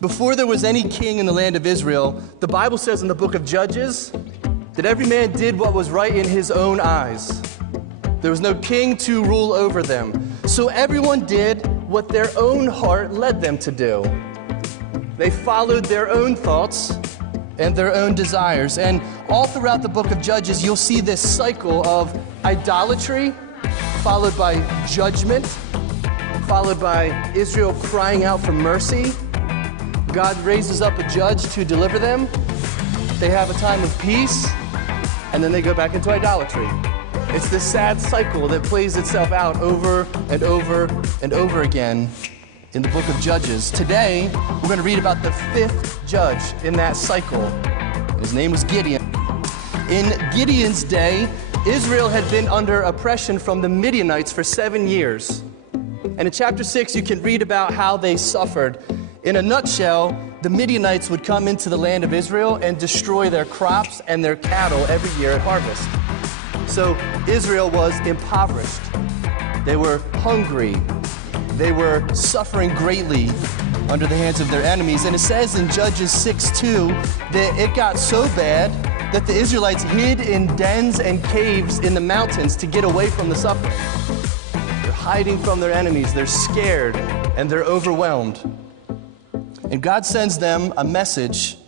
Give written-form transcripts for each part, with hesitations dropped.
Before there was any king in the land of Israel, the Bible says in the book of Judges that every man did what was right in his own eyes. There was no king to rule over them. So everyone did what their own heart led them to do. They followed their own thoughts and their own desires. And all throughout the book of Judges, you'll see this cycle of idolatry, followed by judgment, followed by Israel crying out for mercy. God raises up a judge to deliver them. They have a time of peace, and then they go back into idolatry. It's this sad cycle that plays itself out over and over and over again in the book of Judges. Today, we're going to read about the fifth judge in that cycle. His name was Gideon. In Gideon's day, Israel had been under oppression from the Midianites for 7 years. And in chapter 6, you can read about how they suffered. In a nutshell, the Midianites would come into the land of Israel and destroy their crops and their cattle every year at harvest. So Israel was impoverished. They were hungry. They were suffering greatly under the hands of their enemies. And it says in Judges 6:2 that it got so bad that the Israelites hid in dens and caves in the mountains to get away from the suffering. They're hiding from their enemies. They're scared and they're overwhelmed. And God sends them a message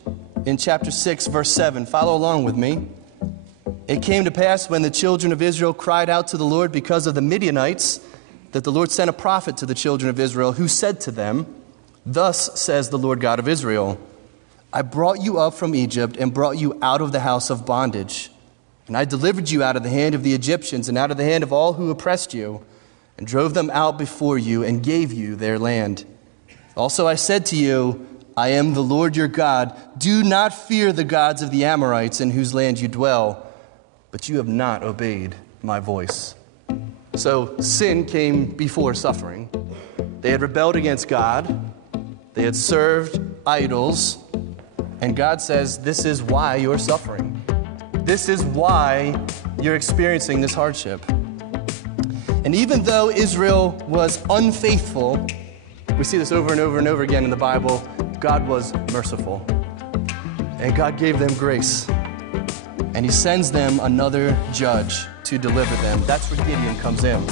in chapter 6, verse 7. Follow along with me. It came to pass when the children of Israel cried out to the Lord because of the Midianites, that the Lord sent a prophet to the children of Israel who said to them, "Thus says the Lord God of Israel, I brought you up from Egypt and brought you out of the house of bondage. And I delivered you out of the hand of the Egyptians and out of the hand of all who oppressed you, and drove them out before you and gave you their land. Also I said to you, I am the Lord your God. Do not fear the gods of the Amorites in whose land you dwell, but you have not obeyed my voice." So sin came before suffering. They had rebelled against God. They had served idols. And God says, this is why you're suffering. This is why you're experiencing this hardship. And even though Israel was unfaithful, we see this over and over and over again in the Bible, God was merciful. And God gave them grace. And he sends them another judge to deliver them. That's where Gideon comes in.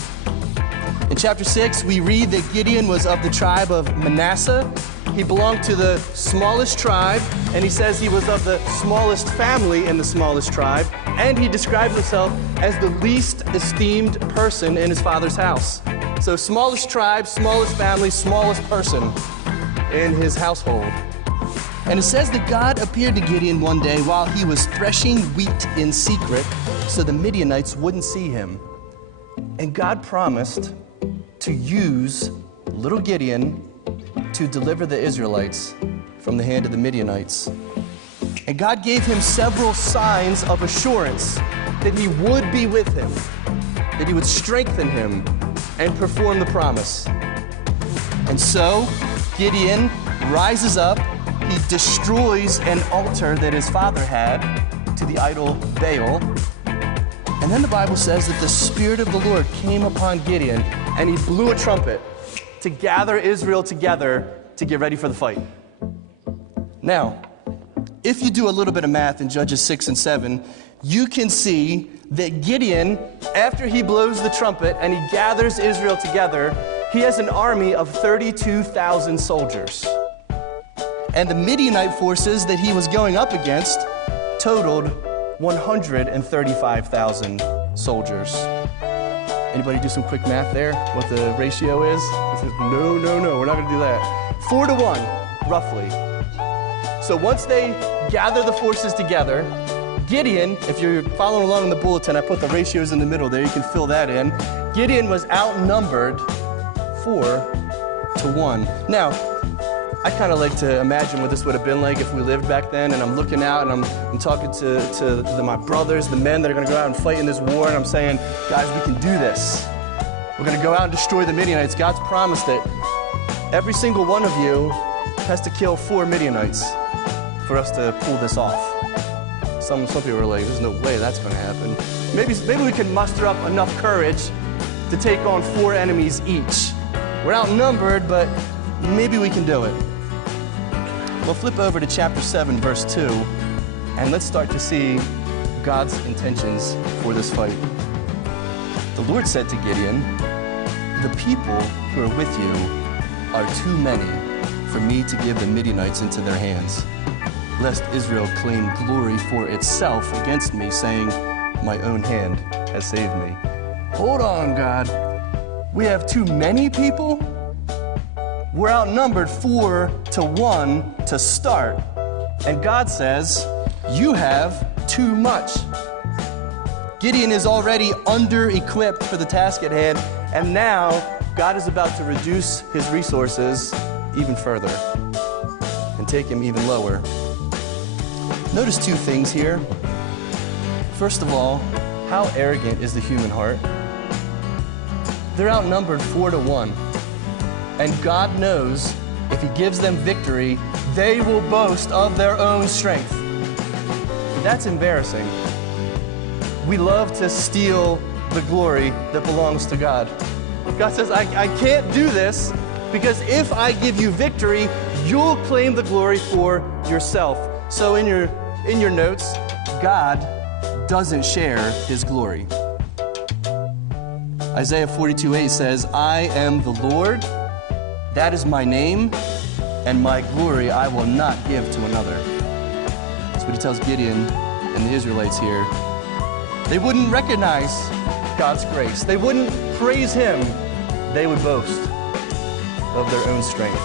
In chapter 6, we read that Gideon was of the tribe of Manasseh. He belonged to the smallest tribe, and he says he was of the smallest family in the smallest tribe, and he describes himself as the least esteemed person in his father's house. So smallest tribe, smallest family, smallest person in his household. And it says that God appeared to Gideon one day while he was threshing wheat in secret so the Midianites wouldn't see him. And God promised to use little Gideon to deliver the Israelites from the hand of the Midianites. And God gave him several signs of assurance that he would be with him, that he would strengthen him and perform the promise. And so Gideon rises up. He destroys an altar that his father had to the idol Baal. And then the Bible says that the Spirit of the Lord came upon Gideon and he blew a trumpet to gather Israel together to get ready for the fight. Now, if you do a little bit of math in Judges 6 and 7, you can see that Gideon, after he blows the trumpet and he gathers Israel together, he has an army of 32,000 soldiers. And the Midianite forces that he was going up against totaled 135,000 soldiers. Anybody do some quick math there? What the ratio is? It says, no, we're not going to do that. 4 to 1, roughly. So once they gather the forces together, Gideon, if you're following along in the bulletin, I put the ratios in the middle there. You can fill that in. Gideon was outnumbered 4 to 1. Now, I kind of like to imagine what this would have been like if we lived back then, and I'm looking out and I'm talking to my brothers, the men that are going to go out and fight in this war, and I'm saying, guys, we can do this. We're going to go out and destroy the Midianites. God's promised that every single one of you has to kill 4 Midianites for us to pull this off. Some people were like, there's no way that's going to happen. Maybe we can muster up enough courage to take on 4 enemies each. We're outnumbered, but maybe we can do it. Well, flip over to chapter 7, verse 2, and let's start to see God's intentions for this fight. The Lord said to Gideon, "The people who are with you are too many for me to give the Midianites into their hands, lest Israel claim glory for itself against me, saying, 'My own hand has saved me.'" Hold on, God. We have too many people? We're outnumbered 4-1 to start. And God says, you have too much. Gideon is already under-equipped for the task at hand, and now God is about to reduce his resources even further and take him even lower. Notice two things here. First of all, how arrogant is the human heart? They're outnumbered 4-1. And God knows if he gives them victory, they will boast of their own strength. That's embarrassing. We love to steal the glory that belongs to God. God says, I can't do this because if I give you victory, you'll claim the glory for yourself. So in your notes, God doesn't share his glory. Isaiah 42:8 says, "I am the Lord, that is my name, and my glory I will not give to another." That's what he tells Gideon and the Israelites here. They wouldn't recognize God's grace. They wouldn't praise him. They would boast of their own strength.